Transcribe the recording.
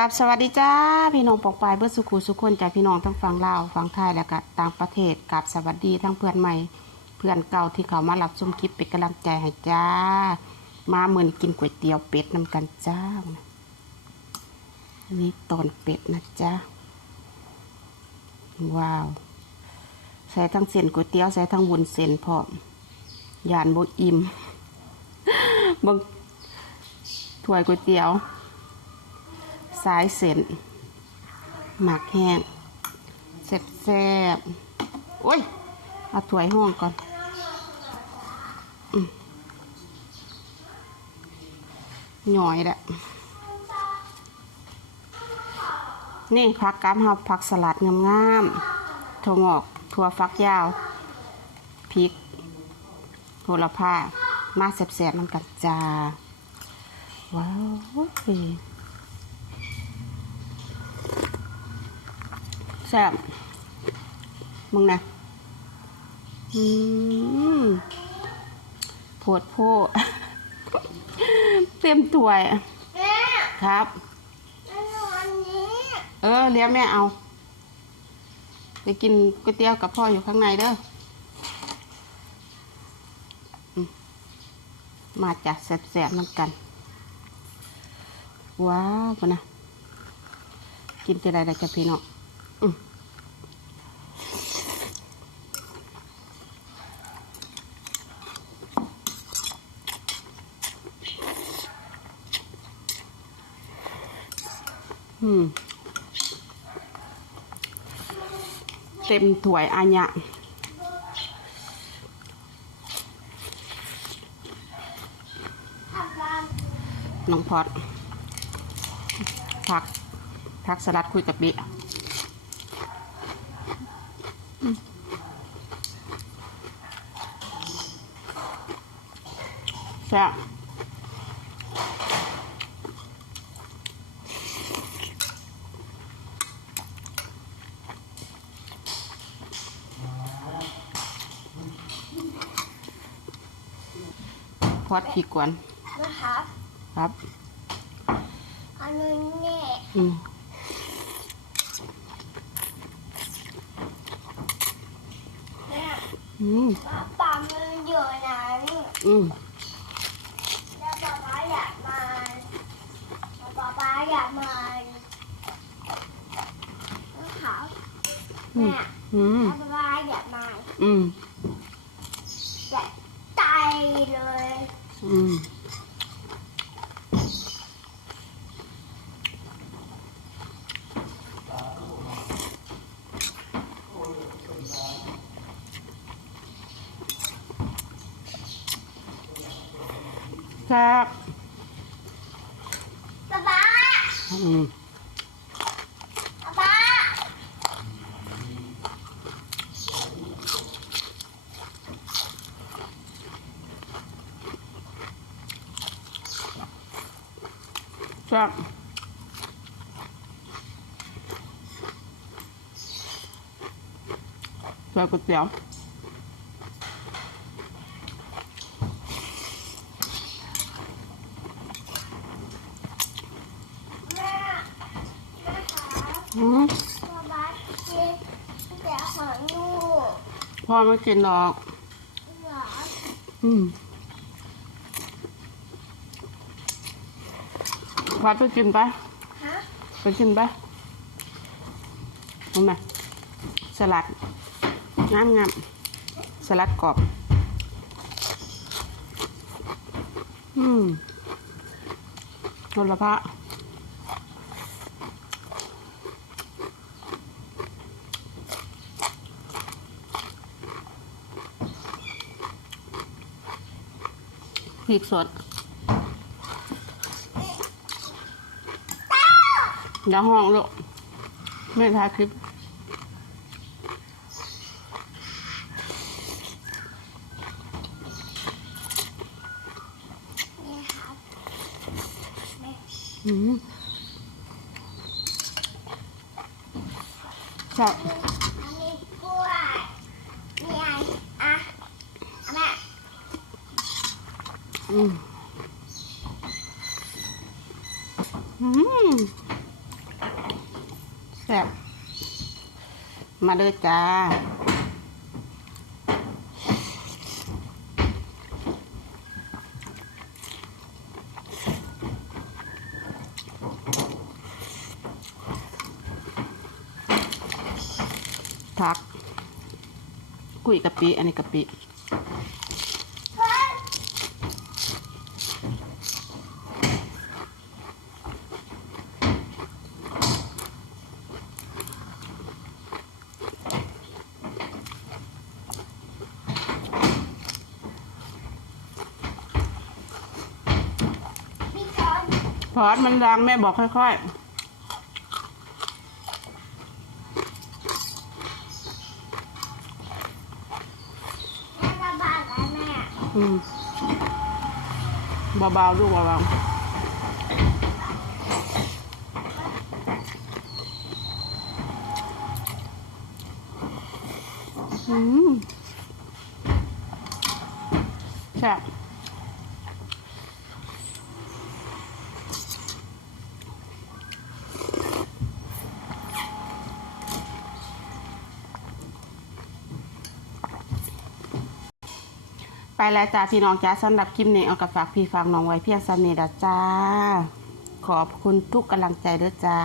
กับสวัสดีจ้าพี่น้องปองปายเพื่อสุขุสุขคนจากพี่น้องทั้งฝั่งลาวฝั่งไทยและก็ต่างประเทศกับสวัสดีทั้งเพื่อนใหม่ เพื่อนเก่าที่เขามารับชมคลิปเป็นกำลังใจให้จ้า มาเหมือนกินก๋วยเตี๋ยวเป็ดนำกันจ้าอันนี้ตอนเป็ดนะจ้าว้าวใส่ทั้งเส้นก๋วยเตี๋ยวใส่ทั้งวุ้นเส้นพร้อมยานโบอิ่มเบงถ้วยก๋วยเตี๋ยว สายเส้นหมักแห้งแซ่บๆโอ้ยเอาถ้วยห้องก่อนหน่อยแหละนี่ผักกาดเฮาผักสลัดงามๆถั่วงอกถั่วฟักยาว พริกโหระพามาแซ่บๆน้ำกันจ้าว้าว ซ่บมึงนะอืมโพดโพเต็มถ้วยแม่ครับแล้วหนูอันนี้เออเลี้ยงแม่เอา ไปกินก๋วยเตี๋ยวกับพ่ออยู่ข้างในเด้ออืมมาจากแสบๆน้ำกัน ว้าวปะนะกินจะได้ได้จ้ะพี่น้องอืมอืม เต็มถ้วยอันยะน้องพอดผักผักสลัดคุยกับบิอืมแซ่บ พอดขี้กวนนะครับครับอันนี้เนี่ยอืมแม่อืมป้าปั๊มมันอยู่นั้นอืมแล้วป๊าป๊าอยากมาป๊าป๊าอยากมานะครับแม่อืมแล้วป๊าป๊าอยากมาอืม จะตายเลย อืมครับป๊าป๊าอืม ป๊าป๊า ครับใส่ก๋วยเตี๋ยวแม่แม่คะอืมป๊าป๊ากินแต่ของลูกพ่อไม่กินหรอกเห รออืมพัดไปกินไปฮะไปกินไปเอามาสลัดงามงามๆสลัดกรอบ อืมโหระพาพริกสด อย่าห้องลูกไม่ถ่ายคลิปนี่ครับแม่อืมใช่อันนี้กล้วยนี่ไงอะเอาแม่อืมอืม แซ่บมาเด้อจ้าผัก กุยกะปิ อันนี้กะปิ พอดมันดังแม่บอกค่อยแม่มาบ้านแล้วแม่ๆอืมเบาๆลูกเบาๆอืมแซ่บ ไปแล้วจ้าพี่น้องจ้าสำหรับคลิปนี้เอากับฝากพี่ฝากน้องไว้เพียงสนิทจ้า ขอบคุณทุกกำลังใจเด้อจ้า